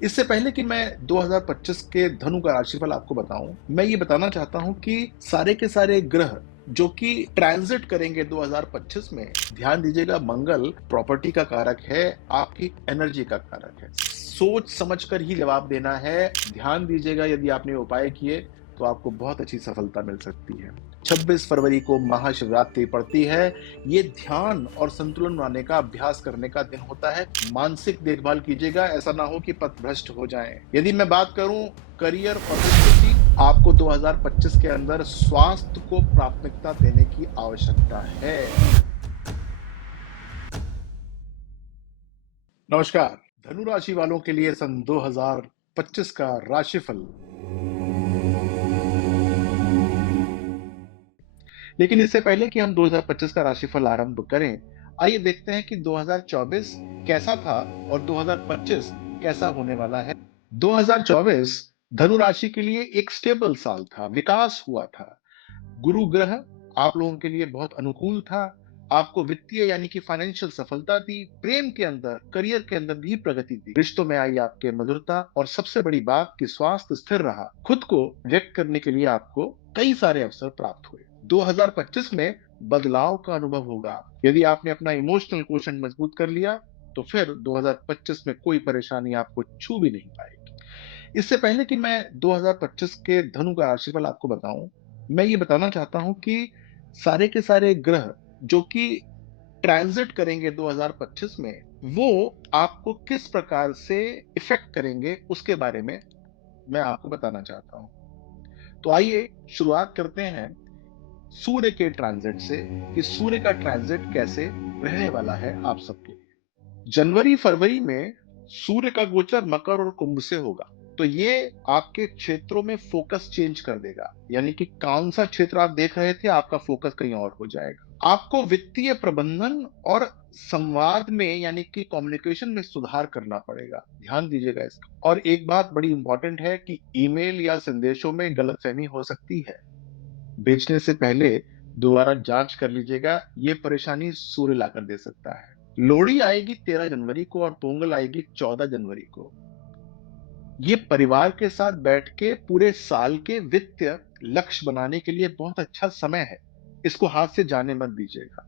इससे पहले कि मैं 2025 के धनु का राशिफल आपको बताऊं, मैं ये बताना चाहता हूं कि सारे के सारे ग्रह जो कि ट्रांजिट करेंगे 2025 में, ध्यान दीजिएगा, मंगल प्रॉपर्टी का कारक है, आपकी एनर्जी का कारक है। सोच समझकर ही जवाब देना है। ध्यान दीजिएगा, यदि आपने उपाय किए तो आपको बहुत अच्छी सफलता मिल सकती है। 26 फरवरी को महाशिवरात्रि पड़ती है। ये ध्यान और संतुलन बनाने का अभ्यास करने का दिन होता है। मानसिक देखभाल कीजिएगा, ऐसा ना हो कि पथभ्रष्ट हो जाएं। यदि मैं बात करूं करियर और रिश्तों की, आपको 2025 के अंदर स्वास्थ्य को प्राथमिकता देने की आवश्यकता है। नमस्कार। धनु राशि वालों के लिए सन 2025 का राशिफल। लेकिन इससे पहले कि हम 2025 का राशिफल आरंभ करें, आइए देखते हैं कि 2024 कैसा था और 2025 कैसा होने वाला है। 2024 धनु राशि के लिए एक स्टेबल साल था, विकास हुआ था। गुरु ग्रह आप लोगों के लिए बहुत अनुकूल था। आपको वित्तीय यानी कि फाइनेंशियल सफलता दी, प्रेम के अंदर, करियर के अंदर भी प्रगति दी, रिश्तों में आई आपके मधुरता, और सबसे बड़ी बात कि स्वास्थ्य स्थिर रहा। खुद को व्यक्त करने के लिए आपको कई सारे अवसर प्राप्त हुए। 2025 में बदलाव का अनुभव होगा। यदि आपने अपना इमोशनल क्वोशंट मजबूत कर लिया तो फिर 2025 में कोई परेशानी आपको छू भी नहीं पाएगी। इससे पहले कि मैं 2025 के धनु का राशिफल आपको बताऊं, मैं ये बताना चाहता हूं कि सारे के सारे ग्रह जो कि ट्रांजिट करेंगे 2025 में, वो आपको किस प्रकार से इफेक्ट करेंगे उसके बारे में मैं आपको बताना चाहता हूं। तो आइए शुरुआत करते हैं सूर्य के ट्रांजिट से, कि सूर्य का ट्रांजिट कैसे रहने वाला है आप सबके लिए। जनवरी फरवरी में सूर्य का गोचर मकर और कुंभ से होगा, तो ये आपके क्षेत्रों में फोकस चेंज कर देगा। यानी कि कौन सा क्षेत्र आप देख रहे थे, आपका फोकस कहीं और हो जाएगा। आपको वित्तीय प्रबंधन और संवाद में यानी कि कम्युनिकेशन में सुधार करना पड़ेगा, ध्यान दीजिएगा इसका। और एक बात बड़ी इंपॉर्टेंट है कि ईमेल या संदेशों में गलतफहमी हो सकती है, बेचने से पहले दोबारा जांच कर लीजिएगा, ये परेशानी सूर्य लाकर दे सकता है। लोहड़ी आएगी 13 जनवरी को और पोंगल आएगी 14 जनवरी को। ये परिवार के साथ बैठ के पूरे साल के वित्तीय लक्ष्य बनाने के लिए बहुत अच्छा समय है, इसको हाथ से जाने मत दीजिएगा।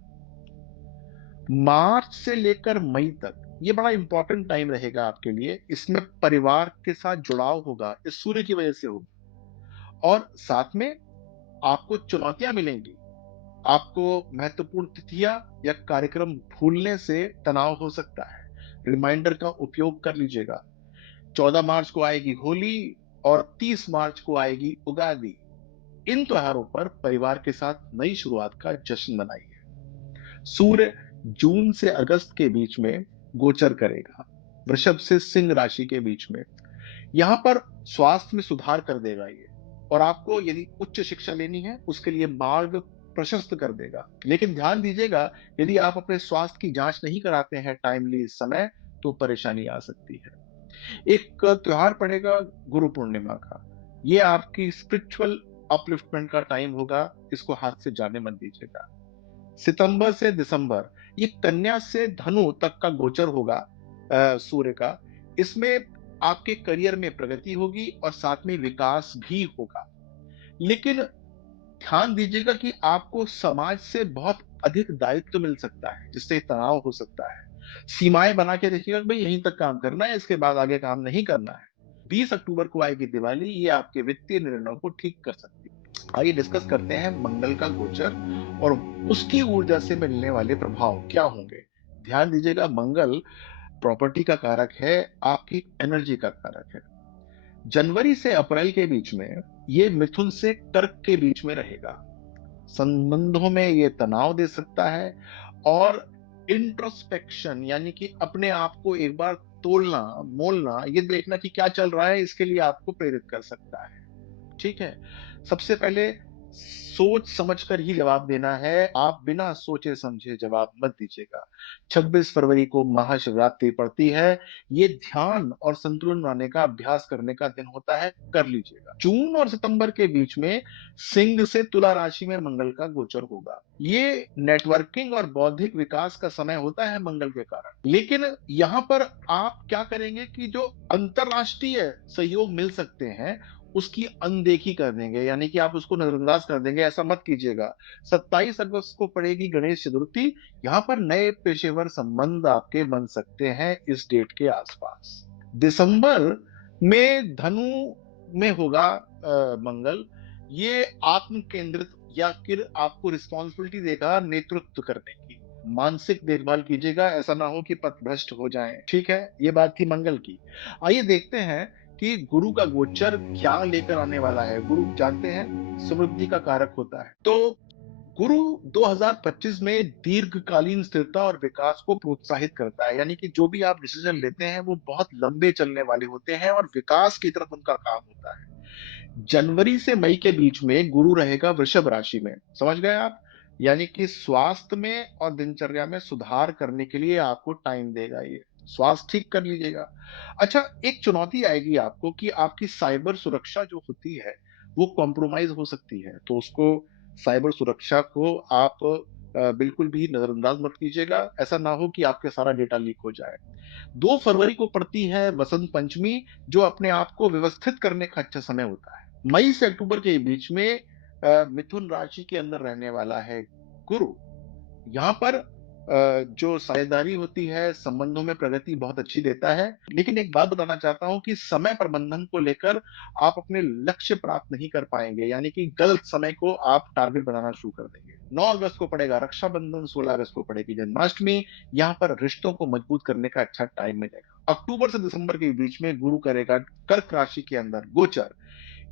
मार्च से लेकर मई तक ये बड़ा इंपॉर्टेंट टाइम रहेगा आपके लिए। इसमें परिवार के साथ जुड़ाव होगा, इस सूर्य की वजह से होगा। और साथ में आपको चुनौतियां मिलेंगी। आपको महत्वपूर्ण तिथियां या कार्यक्रम भूलने से तनाव हो सकता है, रिमाइंडर का उपयोग कर लीजिएगा। 14 मार्च को आएगी होली और 30 मार्च को आएगी उगादी। इन त्योहारों पर परिवार के साथ नई शुरुआत का जश्न मनाइए। सूर्य जून से अगस्त के बीच में गोचर करेगा, वृषभ से सिंह राशि के बीच में। यहां पर स्वास्थ्य में सुधार कर देगा ये, और आपको यदि उच्च शिक्षा लेनी है उसके लिए मार्ग प्रशस्त कर देगा। लेकिन ध्यान दीजिएगा, यदि आप अपने स्वास्थ्य की जांच नहीं कराते हैं टाइमली इस समय, तो परेशानी आ सकती है। एक त्योहार पड़ेगा गुरु पूर्णिमा का, ये आपकी स्पिरिचुअल अपलिफ्टमेंट का टाइम होगा, इसको हाथ से जाने मत दीजिएगा। सितंबर से दिसंबर ये कन्या से धनु तक का गोचर होगा सूर्य का। इसमें आपके करियर में प्रगति होगी और साथ में विकास भी होगा। लेकिन ध्यान दीजिएगा कि आपको समाज से बहुत अधिक दायित्व मिल सकता है, जिससे तनाव हो सकता है। सीमाएं बना के देखिएगा कि भाई यहीं तक काम करना है, इसके बाद आगे काम नहीं करना है। 20 अक्टूबर को आएगी दिवाली, ये आपके वित्तीय निर्णयों को ठीक कर सकती है। आइए डिस्कस करते हैं मंगल का गोचर और उसकी ऊर्जा से मिलने वाले प्रभाव क्या होंगे। ध्यान दीजिएगा, मंगल प्रॉपर्टी का कारक है, आपकी एनर्जी का कारक है। जनवरी से अप्रैल के बीच में ये मिथुन से कर्क के बीच में रहेगा। संबंधों में ये तनाव दे सकता है, और इंट्रोस्पेक्शन यानी कि अपने आप को एक बार तोलना, मोलना, ये देखना कि क्या चल रहा है, इसके लिए आपको प्रेरित कर सकता है। ठीक है। सबसे पहले सोच समझ कर ही जवाब देना है, आप बिना सोचे समझे जवाब मत दीजिएगा। 26 फरवरी को महाशिवरात्रि पड़ती है, ये ध्यान और संतुलन बनाने का अभ्यास करने का दिन होता है, कर लीजिएगा। जून और सितंबर के बीच में सिंह से तुला राशि में मंगल का गोचर होगा। ये नेटवर्किंग और बौद्धिक विकास का समय होता है मंगल के कारण। लेकिन यहाँ पर आप क्या करेंगे कि जो अंतरराष्ट्रीय सहयोग मिल सकते हैं, उसकी अनदेखी कर देंगे, यानी कि आप उसको नजरअंदाज कर देंगे, ऐसा मत कीजिएगा। 27 अगस्त को पड़ेगी गणेश चतुर्थी, यहाँ पर नए पेशेवर संबंध आपके बन सकते हैं इस डेट के आसपास। दिसंबर में धनु में होगा मंगल, ये आत्म केंद्रित या फिर आपको रिस्पॉन्सिबिलिटी देगा नेतृत्व करने की। मानसिक देखभाल कीजिएगा, ऐसा ना हो कि पथभ्रष्ट हो जाएं। ठीक है, ये बात थी मंगल की। आइए देखते हैं कि गुरु का गोचर क्या लेकर आने वाला है। गुरु जानते हैं समृद्धि का कारक होता है, तो गुरु 2025 में दीर्घकालीन स्थिरता और विकास को प्रोत्साहित करता है, यानी कि जो भी आप डिसीजन लेते हैं वो बहुत लंबे चलने वाले होते हैं और विकास की तरफ उनका काम होता है। जनवरी से मई के बीच में गुरु रहेगा वृषभ राशि में, समझ गए आप? यानी कि स्वास्थ्य में और दिनचर्या में सुधार करने के लिए आपको टाइम देगा ये। स्वास्थ्य ठीक कर लीजिएगा। अच्छा, एक चुनौती आएगी आपको कि आपकी साइबर सुरक्षा जो होती है, वो कॉम्प्रोमाइज़ हो सकती है। तो उसको साइबर सुरक्षा को आप बिल्कुल भी नज़रअंदाज मत कीजिएगा। ऐसा ना हो कि आपका सारा डेटा लीक हो जाए। 2 फरवरी को पड़ती है वसंत पंचमी, जो अपने आप को व्यवस्थित करने का अच्छा समय होता है। मई से अक्टूबर के बीच में मिथुन राशि के अंदर रहने वाला है गुरु। यहाँ पर जो साझेदारी होती है, संबंधों में प्रगति बहुत अच्छी देता है। लेकिन एक बात बताना चाहता हूँ कि समय प्रबंधन को लेकर आप अपने लक्ष्य प्राप्त नहीं कर पाएँगे, यानी कि गलत समय को आप टारगेट बनाना शुरू कर देंगे। 9 अगस्त को पड़ेगा रक्षाबंधन, 16 अगस्त को पड़ेगी जन्माष्टमी। यहाँ पर रिश्तों को मजबूत करने का अच्छा टाइम मिलेगा। अक्टूबर से दिसंबर के बीच में गुरु करेगा कर्क राशि के अंदर गोचर।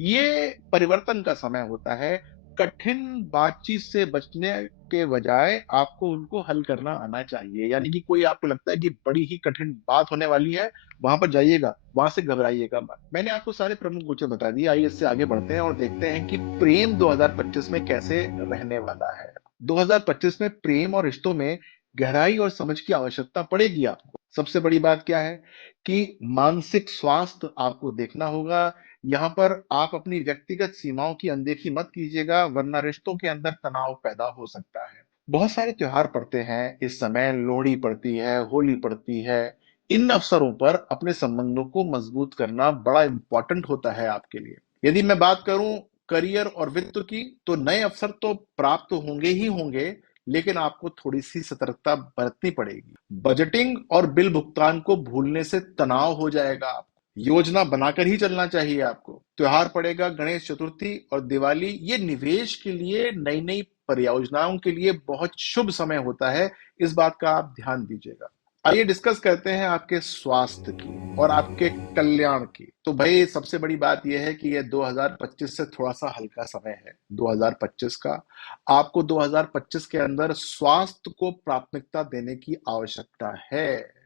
ये परिवर्तन का समय होता है। कठिन बातचीत से बचने के बजाय आपको उनको हल करना आना चाहिए। यानी कि कोई आपको लगता है कि बड़ी ही कठिन बात होने वाली है, वहाँ पर जाइएगा, वहाँ से घबराइएगा मत। मैंने आपको सारे प्रमुख गोचर बता दिए, आइए इससे आगे बढ़ते हैं और देखते हैं कि प्रेम 2025 में कैसे रहने वाला है। 2025 में प्रेम और रिश्तों में गहराई और समझ की आवश्यकता पड़ेगी आपको। सबसे बड़ी बात क्या है कि मानसिक स्वास्थ्य आपको देखना होगा। यहाँ पर आप अपनी व्यक्तिगत सीमाओं की अनदेखी मत कीजिएगा, वरना रिश्तों के अंदर तनाव पैदा हो सकता है। बहुत सारे त्योहार पड़ते हैं इस समय, लोहड़ी पड़ती है, होली पड़ती है। इन अवसरों पर अपने संबंधों को मजबूत करना बड़ा इंपॉर्टेंट होता है आपके लिए। यदि मैं बात करूं करियर और वित्त की, तो नए अवसर तो प्राप्त होंगे ही होंगे, लेकिन आपको थोड़ी सी सतर्कता बरतनी पड़ेगी। बजटिंग और बिल भुगतान को भूलने से तनाव हो जाएगा। योजना बनाकर ही चलना चाहिए आपको। त्योहार पड़ेगा गणेश चतुर्थी और दिवाली, ये निवेश के लिए, नई नई परियोजनाओं के लिए बहुत शुभ समय होता है। इस बात का आप ध्यान दीजिएगा। आइए डिस्कस करते हैं आपके स्वास्थ्य की और आपके कल्याण की। तो भाई सबसे बड़ी बात यह है कि ये 2025 से थोड़ा सा हल्का समय है 2025 का। आपको 2025 के अंदर स्वास्थ्य को प्राथमिकता देने की आवश्यकता है।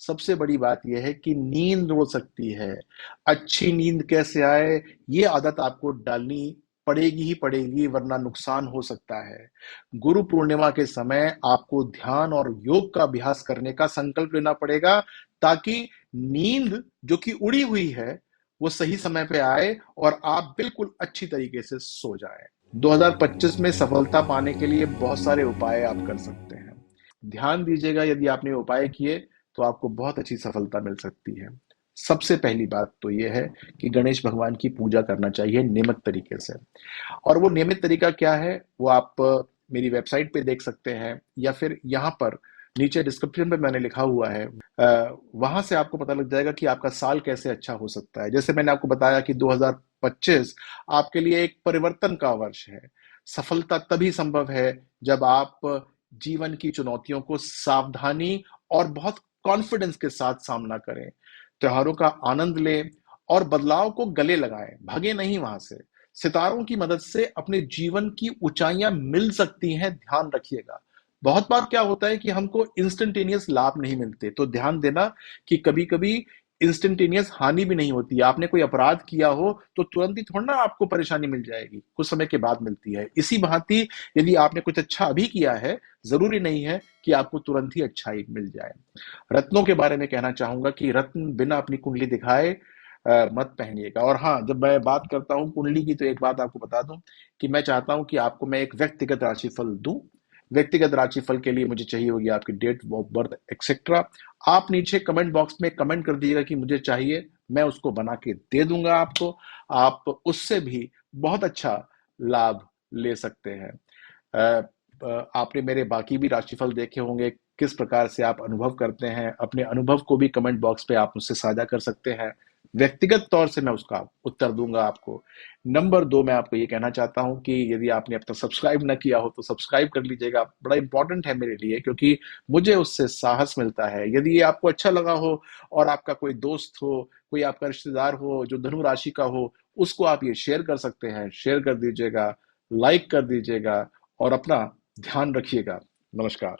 सबसे बड़ी बात यह है कि नींद हो सकती है। अच्छी नींद कैसे आए, ये आदत आपको डालनी पड़ेगी ही पड़ेगी, वरना नुकसान हो सकता है। गुरु पूर्णिमा के समय आपको ध्यान और योग का अभ्यास करने का संकल्प लेना पड़ेगा, ताकि नींद जो कि उड़ी हुई है वो सही समय पे आए और आप बिल्कुल अच्छी तरीके से सो जाएं। 2025 में सफलता पाने के लिए बहुत सारे उपाय आप कर सकते हैं। ध्यान दीजिएगा, यदि आपने उपाय किए तो आपको बहुत अच्छी सफलता मिल सकती है। सबसे पहली बात तो यह है कि गणेश भगवान की पूजा करना चाहिए नियमित तरीके से। और वो नियमित तरीका क्या है, वो आप मेरी वेबसाइट पे देख सकते हैं, या फिर यहाँ पर नीचे डिस्क्रिप्शन पे मैंने लिखा हुआ है। वहां से आपको पता लग जाएगा कि आपका साल कैसे अच्छा हो सकता है। जैसे मैंने आपको बताया कि 2025 आपके लिए एक परिवर्तन का वर्ष है। सफलता तभी संभव है जब आप जीवन की चुनौतियों को सावधानी और बहुत कॉन्फिडेंस के साथ सामना करें। त्योहारों का आनंद लें और बदलाव को गले लगाएं, भागे नहीं वहां से। सितारों की मदद से अपने जीवन की ऊंचाइयां मिल सकती हैं, ध्यान रखिएगा। बहुत बार क्या होता है कि हमको इंस्टेंटेनियस लाभ नहीं मिलते, तो ध्यान देना कि कभी कभी इंस्टेंटेनियस हानि भी नहीं होती है। आपने कोई अपराध किया हो तो तुरंत ही थोड़ा ना आपको परेशानी मिल जाएगी, कुछ समय के बाद मिलती है। इसी भांति यदि आपने कुछ अच्छा अभी किया है, ज़रूरी नहीं है कि आपको तुरंत ही अच्छाई मिल जाए। रत्नों के बारे में कहना चाहूँगा कि रत्न बिना अपनी कुंडली दिखाए मत पहनिएगा। और हाँ, जब मैं बात करता हूँ कुंडली की, तो एक बात आपको बता दूँ कि मैं चाहता हूँ कि आपको मैं एक व्यक्तिगत राशिफल दूँ। व्यक्तिगत राशिफल के लिए मुझे चाहिए होगी आपकी डेट ऑफ बर्थ एक्सेट्रा। आप नीचे कमेंट बॉक्स में कमेंट कर दीजिएगा कि मुझे चाहिए, मैं उसको बना के दे दूंगा आपको। आप उससे भी बहुत अच्छा लाभ ले सकते हैं। आपने मेरे बाकी भी राशिफल देखे होंगे, किस प्रकार से आप अनुभव करते हैं, अपने अनुभव को भी कमेंट बॉक्स पे आप मुझसे साझा कर सकते हैं। व्यक्तिगत तौर से मैं उसका उत्तर दूंगा आपको। नंबर 2, मैं आपको ये कहना चाहता हूँ कि यदि आपने अब तक सब्सक्राइब ना किया हो तो सब्सक्राइब कर लीजिएगा, बड़ा इंपॉर्टेंट है मेरे लिए, क्योंकि मुझे उससे साहस मिलता है। यदि ये आपको अच्छा लगा हो और आपका कोई दोस्त हो, कोई आपका रिश्तेदार हो जो धनु राशि का हो, उसको आप ये शेयर कर सकते हैं। शेयर कर दीजिएगा, लाइक कर दीजिएगा और अपना ध्यान रखिएगा। नमस्कार।